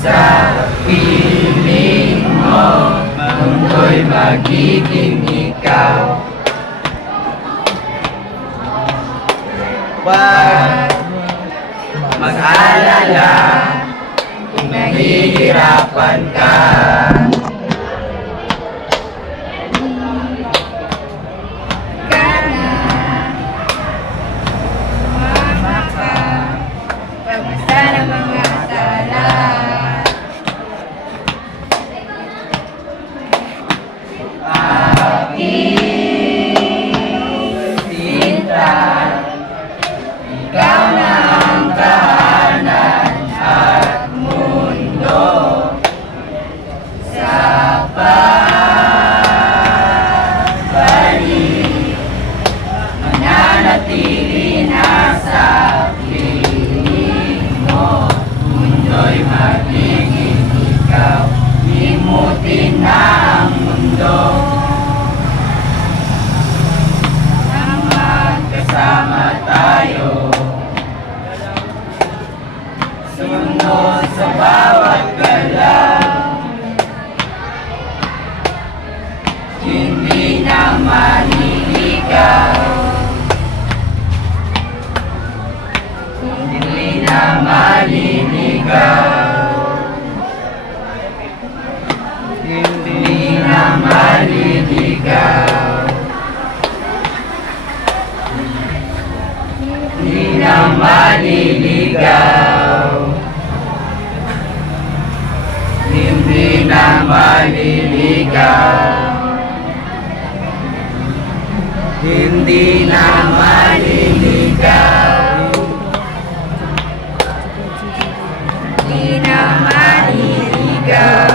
sa piling mo. Mundo'y magiging ikaw. Huwag mag-alala Kung nahihirapan ka. ang maniligaw. Hindi na maniligaw. Hindi na maniligaw. Hindi na maniligaw.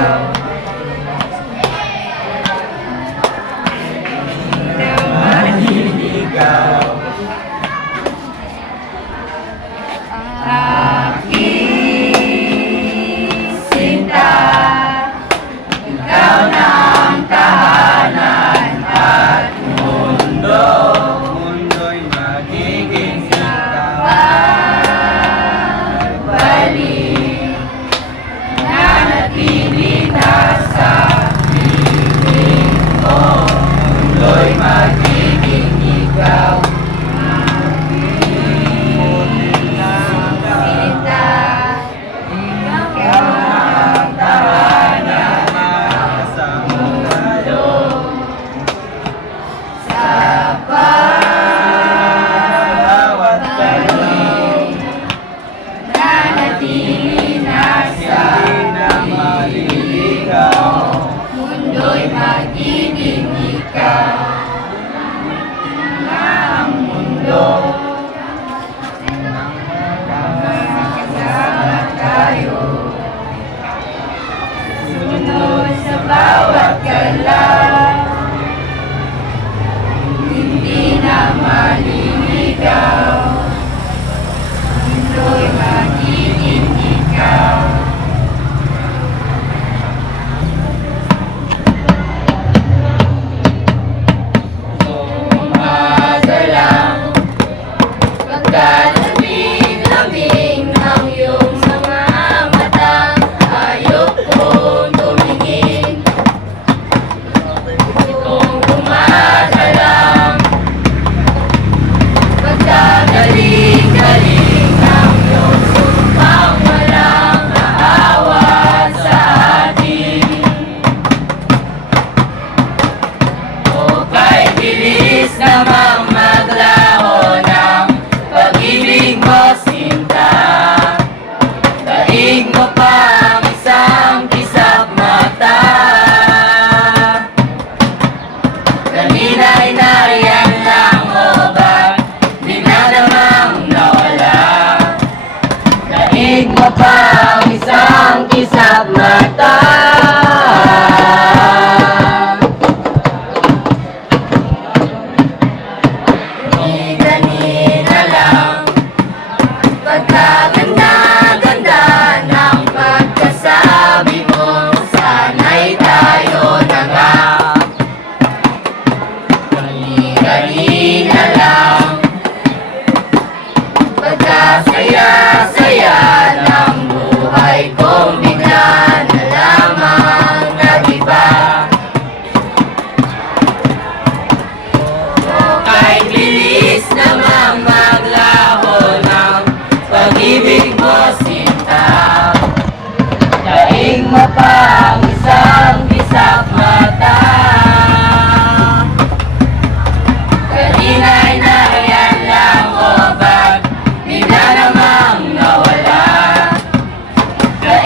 King.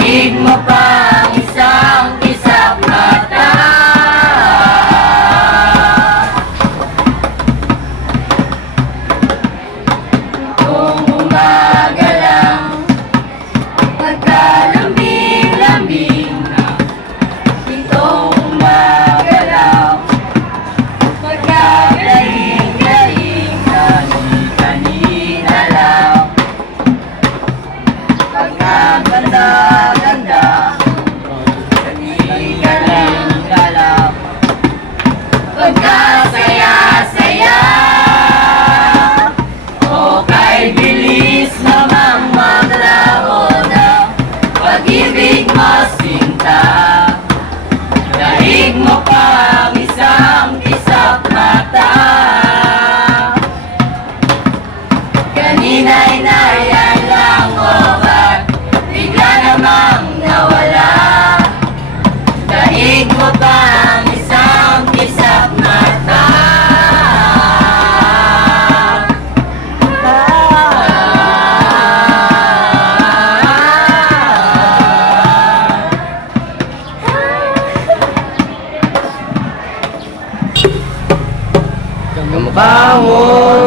pag-ibig mo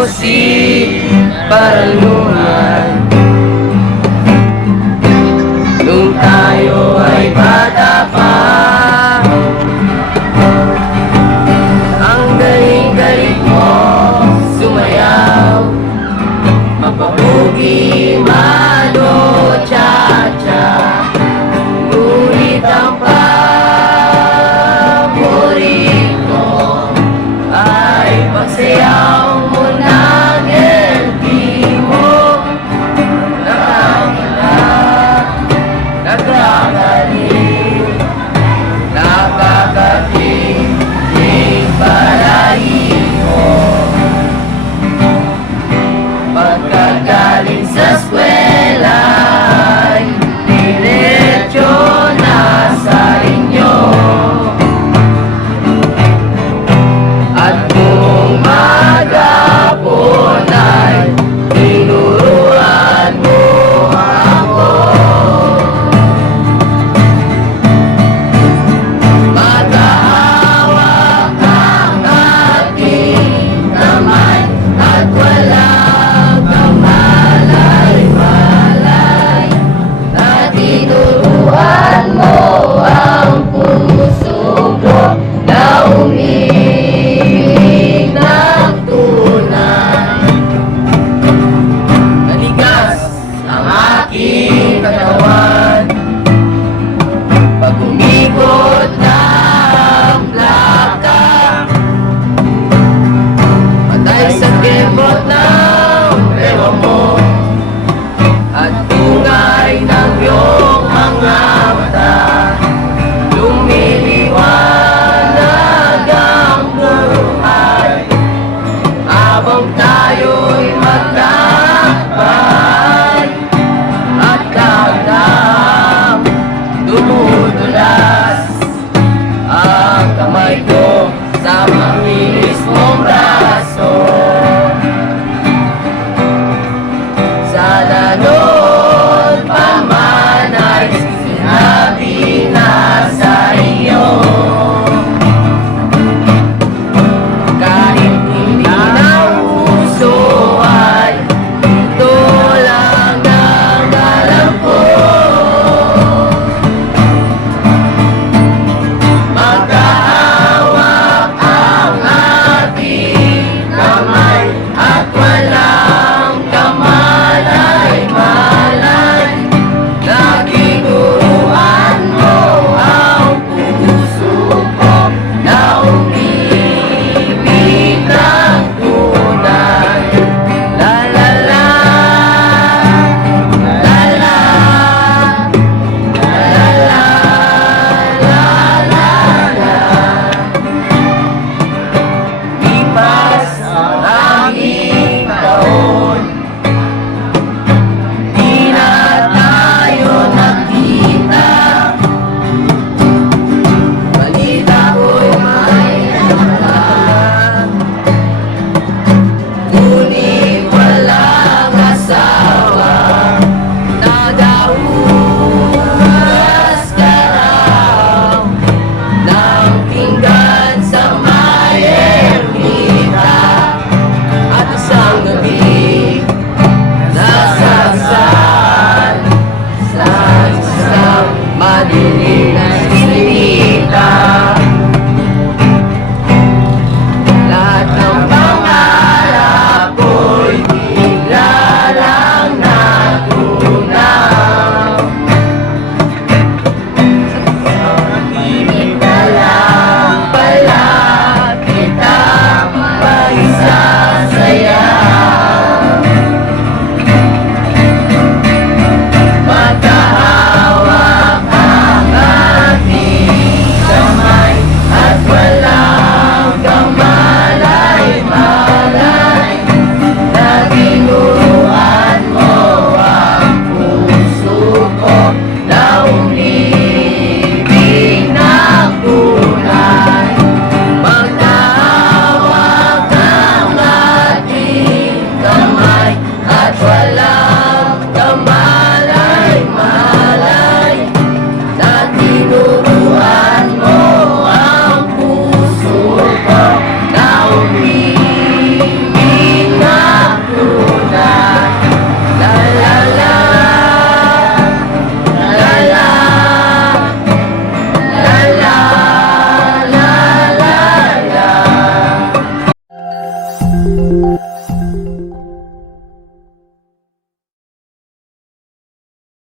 si Paralungan Nung tayo ay bata pa Ang galing-galing mo sumayaw Mapapugi man